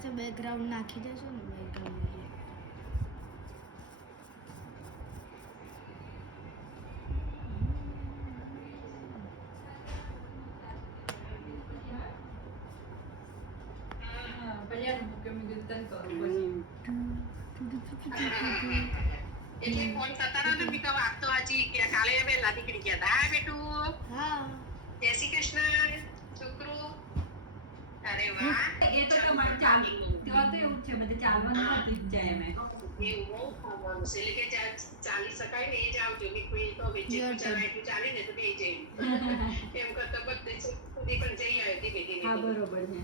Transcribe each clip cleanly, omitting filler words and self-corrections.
પાછા બેકગ્રાઉન્ડ નાખી દેશો ને બેકગ્રાઉન્ડ એટલે ફોન કરતા રહો ને બીકા વાત તો આજી કે કાલે વહેલા નીકળી ગયા હતા બેટું. હા જય શ્રી કૃષ્ણ છોકરો. અરે વાહ એ તો તમારે ચાલવા તો એવું છે બધે ચાલવાનું હતું જ જાય અમે એવું બહુ ખાવાનું છે એટલે કે ચાલી શકાય ને એ જ આવજો કે કોઈ તો હવે જેટલું ચાલે એટલું ચાલે ને તો બે જઈ એમ કરતા બધે સુધી પણ જઈ આવે ધીમે ધીમે. હા બરોબર છે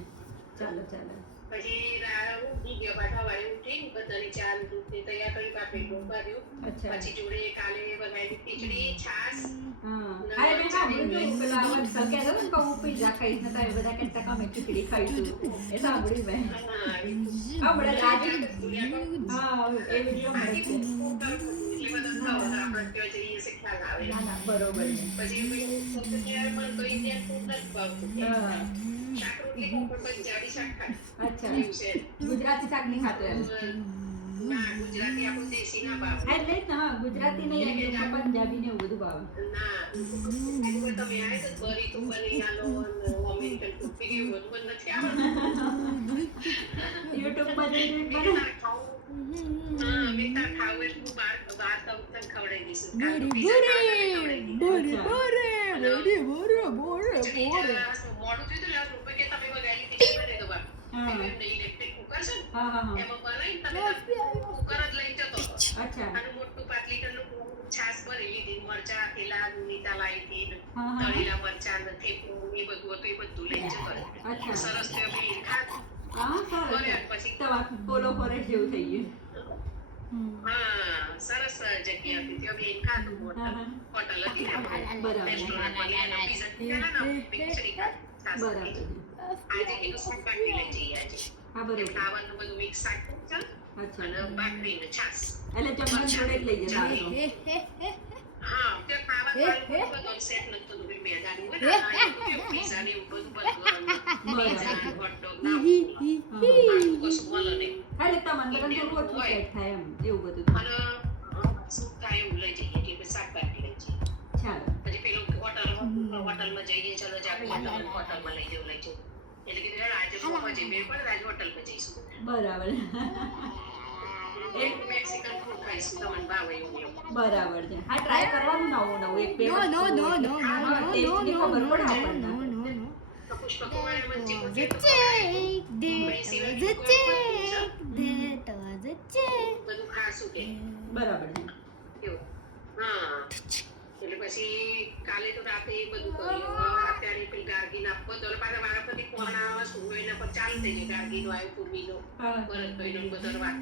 ચાલો ચાલો પછી ઉઠી ગયો પાછા વારે ઉઠી બધાની ચા દૂધની તૈયાર કરી કાપી ગોપાર્યું. અચ્છા પછી જોડે કાલે બનાવેલી ખીચડી છાસ. હા આ મેં સાંભળ્યું હતું પેલા વત્સલ કહેતો હતો ને કે હું પીઝા ખાઈશ ને તમે બધા કહેતા કે અમે ખીચડી ખાઈશું એ સાંભળ્યું મેં હમણાં આજે હા એ વિડીયો મળે છે ના ના બરોબર છે હા અચ્છા ગુજરાતી શાક નહીં ખાતો એમ ગુજરાતી આપણું દેશી ના ભાવે. એટલે જ ને હા ગુજરાતી નહીં એમ પંજાબી ને એવું બધું ભાવે તમે આય તો બરી તો બની આલો અમેરિકન કુકિંગ એવું બધું નથી આવડતું. યુટ્યુબ પર જોઈને મેં તાર ખાવું એટલું બાર તો તને ખવડાવી દઈશું. કાલનું pizza ખવડાવી દઈશું. મોડું થયું તો લાવ રૂપિયા કે તમે વગાડી દીધી મને તો બાપ. એમ ઇલેક્ટ્રિક કુકર છે ને હા હા હા એમાં બનાવીને તમે કુકર જ લઈ જતો હતો. અચ્છા અને મોટું 5 લીટરનું છાશ ભરી લીધી મરચા થેલા નીતા લાવી હતી હા, હા. તળેલા મરચા ને થેપલું એ બધું હતું એ બધું લઈ જતો હતો. અચ્છા. સરસ તે અમે ખાધું. હા બરાબર, સરસ પછી તમારું પોલો ફોરેસ્ટ જેવું થઈ ગયું હા સરસ જગ્યા હતી ત્યાં બેન ખાધું હા, હા. હોટલ હતી ને આપણે. બરાબર રેસ્ટોરન્ટમાં ગયા ને pizza ખાધા ને આપણે ખીચડી ખાધી. છાશ બરાબર હતી. આજે કીધું શાક બાકી લઈ જઈએ આજે. હા એટલે બરોબર ખાવાનું બધું મિક્સ શાક છે અચ્છા અને બાકરી ને છાશ. એટલે જમવાનું જોડે જ લઈ જતા હશો. હા તે ખાવાનું બધું સેટ નતું થતું ભાઈ મેદાની હોય ને આ pizza ને એવું બધું બધું pizza hot dog ના આટલું કશું મળે નહીં. એટલે તમને બધાને થોડું ઓછું સેટ થાય એમ એવું બધું અને શું થાય એવું લઈ જઈએ એટલે પછી શાકભાજી લઈ જઈએ. ચાલો પછી પેલું હોટલમાં જઈએ ચલો જાતે હોટલમાં લઈ જવું લઈ જવું એટલે કીધું યાર આજે પહોંચે મેળ પડે આજે હોટલમાં જઈશું. બરાબર એક મેક્સિકન ફૂડ ખાઈશું તમને ભાવે એવું એવું. બરાબર છે હા ટ્રાય કરવાનું નવું નવું એક બે No, no, no, no, no, હા, no, ટેસ્ટની no, ખબર no, પડે no, આપણને. no, no, no. તો પુષ્પકુમાર મંચે That કોકે was a check. બધું ખાશું કે બરાબર છે એવું. હા એટલે પછી કાલે તો રાતે એ બધું કર્યું. અત્યારે પેલી ગાર્ગીન આપવો તો પાછા મારા પછી કોણ આવે શું હોય એના પર ચાલુ થઈ જાય. ગાર્ગીનો આવ્યો પૂર્વીનો હા ભરતભાઈનો ને બધો વાત.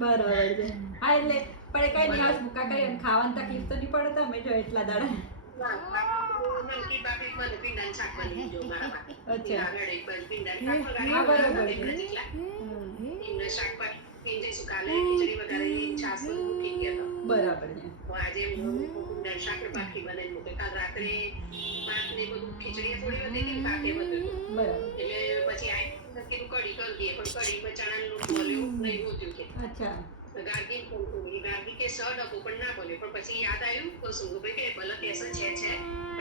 બરાબર છે હા એટલે પણ કઈ દિવસ મુકા કઈ એમ ખાવાની તકલીફ તો નહીં પડે તમે જો એટલા દાડા નમકી બાપી મને પીંડાનું શાક બની જો મારા પાસે. અચ્છા. આગળ એક બાજુ પીંડાનું શાક હા, બરાબર વગાડી છે. એમના જેટલા. એમને શાકભાજી પી જઈશું કાલે ખીચડી વગાડી છાશ બધું મૂકી ગયા તો. બરાબર છે તો આજે પીંડાનું શાક ને બાકી બનાવીને મૂકે. કાલ રાત્રે ભાત ને બધું ખીચડી થોડી વધી હતી ને કાકે બધું. બરાબર એટલે પછી આ કીધું કઢી કરી દઈએ પણ કઢીમાં ચણાનો લોટ મળ્યો નહીં હોતું કે અચ્છા ગાર્ગી ગાર્ગી કે સડ હતું પણ ના બોલ્યો પણ પછી યાદ આવ્યું તો સુંગુભાઈ કે ભલે કેસર છે પણ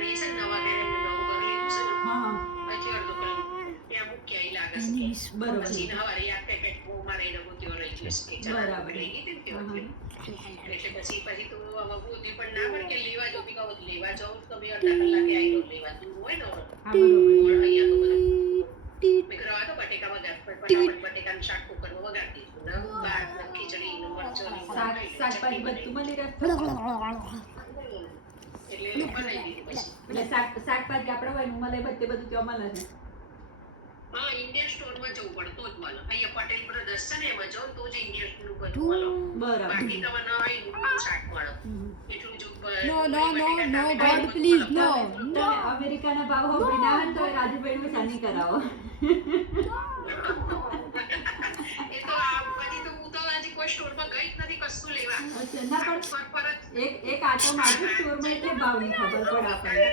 એ છે ને નવા ઘરે નવું ઘર લીધું છે ને હા હા પછી અડધો કલાક ત્યાં મૂક્યા ઈ લાગે છે કે. બરાબર પછી છે સવારે યાદ થાય કે બહુ મારે એને ગોતીઓ રહી ગયો છે કે ચણા બરાબર. લઈ ગઈ હતી ને હા, ત્યાં એટલે પછી તો હવે ગોતી પણ ના પણ કે લેવા જો બી કહો લેવા જાઉં તો બે અડધા કલાકે આવી જાઉં લેવા દૂર હોય ને હા બરોબર પણ અહીંયા તો બધું મેં કરવા તો બટેકા વગાડ ફટાફટ બટેકાનું શાક કુકરમાં વગાડી દીધું ને ભાત ને ખીચડી ને મરચાં ને શાક શાકભાજી બધું મળી રહે એટલે બનાવી દીધું પછી. એટલે શાકભાજી આપણે હોય મળે બધે બધું ત્યાં મળે છે હા ઇન્ડિયન સ્ટોરમાં જવું પડે તો જ મળે. અહીંયા પટેલ બ્રધર્સ છે ને એમાં જાઓ તો જ ઇન્ડિયન નું બધું મળે. બરાબર બાકી તમને અહીં શાક મળે. એટલું જો No, no, no, no, God, please, no. તમે અમેરિકાના ભાવ હોબળી ના હોય ને તો રાજુભાઈ નું ચાની કરાવો એ તો આ બધી તો હું તો હજી કોઈ સ્ટોરમાં ગઈ જ નથી કશું લેવા. અચ્છા ના પણ પર જ એક આટો મારું સ્ટોરમાં એટલે ભાવની ખબર પડે આપણને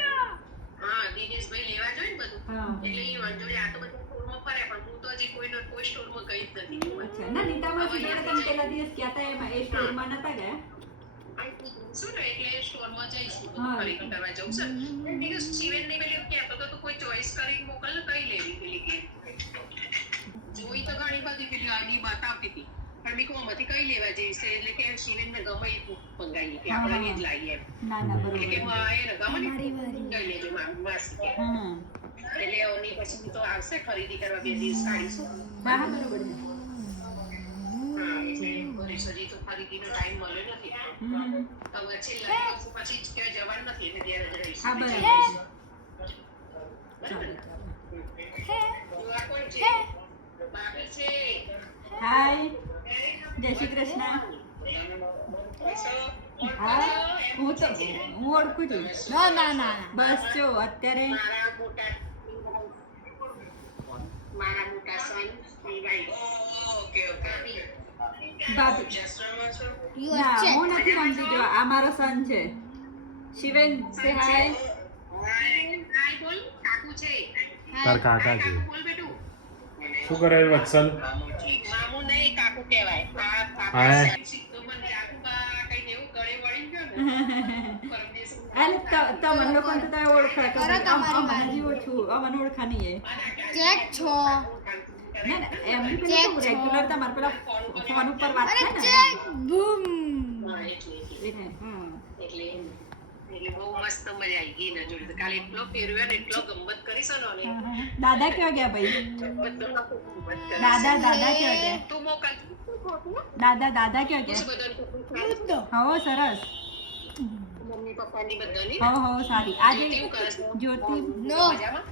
હા દિનેશભાઈ લેવા જોઈએ ને બધું હા એટલે એ વાંધો નહીં. આ તો બધું સ્ટોરમાં ફરે પણ હું તો હજી કોઈ સ્ટોરમાં ગઈ જ નથી. અચ્છા ના નીતામાં જોડે તમે પેલા દિવસ ગયા હતા એમાં એ સ્ટોરમાં નતા ગયા શું ને એટલે સ્ટોરમાં જઈશું હા. ખરીદી કરવા જવું છે બીજું શિવેનને પેલી કહેતો હતો તો કોઈ ચોઈસ કરીને મોકલ ને કઈ લેવી પેલી કે જોઈ તો ઘણી બધી પેલી આની બતાવતી હતી પણ બીજું આમાંથી કઈ લેવા જેવી છે એટલે કે શિવેનને ગમે એ મંગાવીએ કે આપણે એ જ લાવીએ એમ ના ના એટલે કે બરોબર એને ગમે ને કઈ લેજો માસી કે એટલે ઓની પછી તો આવશે ખરીદી કરવા 2 દિવસ કાઢીશું હા હા બરોબર છે હા એટલે વળી હજી તો ખરીદીનો ટાઈમ મળ્યો નથી હવે છેલ્લા દિવસો પછી જ ક્યાંય જવાનું નથી એટલે ત્યાં જ રહીશું. હા બરાબર બરાબર ને? જો આ કોણ છે? બાબલ છે. હાય જય શ્રી કૃષ્ણ હા હું ઓળખું છું ના ના ના ના બસ જો અત્યારે મારા મોટા સન ઓકે ઓકે ભાભી જસરામાં છો યુ ના આર હું નથી સમજી જો આ મારો સન છે શિવેન સે હાય હાય બોલ કાકુ છે તાર કાકા છે બોલ બેટુ શું કરે વત્સલ મામુ નહીં કાકુ કહેવાય હાય. તો મને કાકુબા કઈ એવું ગળે વળી ગયો ને પરમ દિવસે અરે તમને લોકો તો તમે ઓળખા કરો તમારી મને વારી. જીવો છું અમને ઓળખા નહીં ચેક છો ના ના એમ ચેક છો. રેગ્યુલર તમારે પેલા ફોન ઉપર વાત અરે થાય ને ચેક બૂમ હા એટલે એટલે હા એટલે બહુ મસ્ત મજા આવી ગઈ એના જોડે તો કાલે એટલો ફેરવ્યો ને એટલો ગમત કરીશ ને દાદા ક્યાં ગયા ભાઈ બધો ગમત કરે દાદા ક્યાં ગયા તું મોકલ દાદા ક્યાં ગયા બધો હો સરસ મમ્મી પપ્પાની બધાની હો સારી આજે કેવું કરે છે? જ્યોતિ નો મજામાં